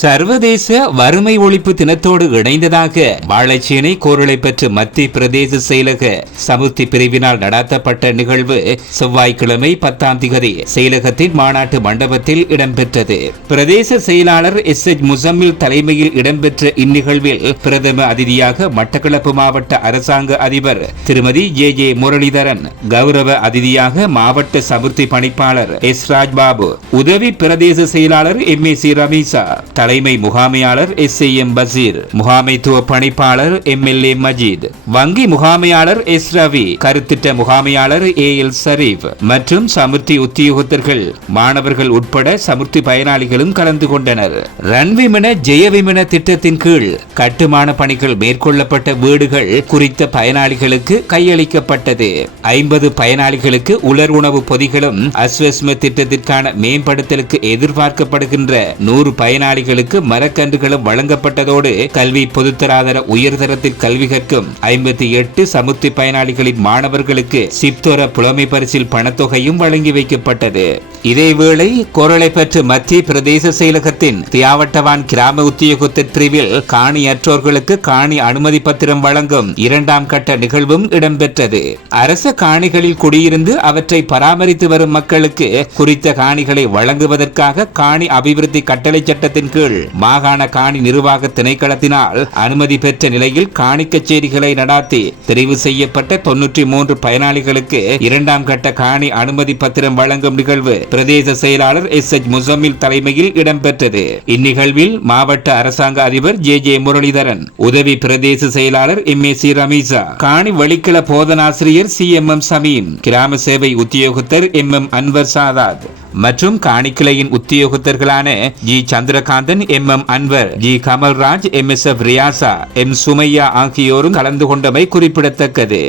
சர்வதேச வறுமை ஒழிப்பு தினத்தோடு இணைந்ததாக வாழைச்சேனை கோரளை பெற்ற மத்திய பிரதேச செயலக சமுர்த்தி பிரிவினால் நடாத்தப்பட்ட நிகழ்வு செவ்வாய்க்கிழமை 10ஆம் திகதி செயலகத்தின் மாநாட்டு மண்டபத்தில் இடம்பெற்றது. பிரதேச செயலாளர் எஸ் முசம்மில் தலைமையில் இடம்பெற்ற இந்நிகழ்வில் பிரதம அதிதியாக மட்டக்களப்பு மாவட்ட அரசாங்க அதிபர் திருமதி ஜே முரளிதரன், கௌரவ அதிதியாக மாவட்ட சமுர்த்தி பணிப்பாளர் எஸ் ராஜ்பாபு, உதவி பிரதேச செயலாளர் எம்.ஏ.சி. ரமீசா, தலைமை முகாமையாளர் எஸ்.எம். பசீர், முகாமைத்துவ பணிப்பாளர் எம்.எல்.ஏ. மஜீத், வங்கி முகாமையாளர் எஸ். ரவி, கருத்திட்ட முகாமையாளர் ஏ.எல். ஷரீப் மற்றும் சமுர்த்தி உத்தியோகத்தர்கள், மாணவர்கள் உட்பட சமுர்த்தி பயனாளிகளும் கலந்து கொண்டனர். ரன்விமன ஜெயவிமன திட்டத்தின் கீழ் கட்டுமான பணிகள் மேற்கொள்ளப்பட்ட வீடுகள் குறித்த பயனாளிகளுக்கு கையளிக்கப்பட்டது. 50 பயனாளிகளுக்கு உலர் உணவு பொதிகளும், அஸ்வஸ்ம திட்டத்திற்கான மேம்படுத்தலுக்கு எதிர்பார்க்கப்படுகின்ற 100 பயனாளிகளுக்கு மரக்கன்றுகளும் வழங்கப்பட்டதோடு கல்வி பொதுத்தராதர உயர்தரத்தில் கல்வி கற்கும் 58 சமுர்த்தி பயனாளிகளின் மாணவர்களுக்கு சிப்தோர புலமை பரிசில் பணத்தொகையும் வழங்கி வைக்கப்பட்டது. இதேவேளை கோரளை பெற்ற மத்திய பிரதேச செயலகத்தின் தியாவட்டவான் கிராம உத்தியோகத்தர் பிரிவில் காணியற்றோர்களுக்கு காணி அனுமதி பத்திரம் வழங்கும் 2ஆம் கட்ட நிகழ்வும் இடம்பெற்றது. அரச காணிகளில் குடியிருந்து அவற்றை பராமரித்து வரும் மக்களுக்கு குறித்த காணிகளை வழங்குவதற்காக காணி அபிவிருத்தி கட்டளை சட்டத்தின் கீழ் மாகாண காணி நிர்வாக திணைக்களத்தினால் அனுமதி பெற்ற நிலையில் காணி கச்சேரிகளை நடாத்தி தெரிவு செய்யப்பட்ட 93 பயனாளிகளுக்கு 2ஆம் கட்ட காணி அனுமதி பத்திரம் வழங்கும் நிகழ்வு பிரதேச செயலாளர் எஸ் முசம்மில் தலைமையில் இடம்பெற்றது. இந்நிகழ்வில் மாவட்ட அரசாங்க அதிபர் ஜே முரளிதரன், உதவி பிரதேச செயலாளர் எம்.ஏ.சி. ரமீசா, காணி வழிக்கள போதனாசிரியர் சி.எம்.எம். சமீம், கிராம சேவை உத்தியோகத்தர் எம்.எம். அன்வர் சாதாத் மற்றும் காணிக்கிளையின் உத்தியோகத்தர்களான G Chandrakanthan, M M. Anwar, G Kamalraj, M S F. Riyasa, M. Sumaiya ஆகியோரும் கலந்து கொண்டமை குறிப்பிடத்தக்கது.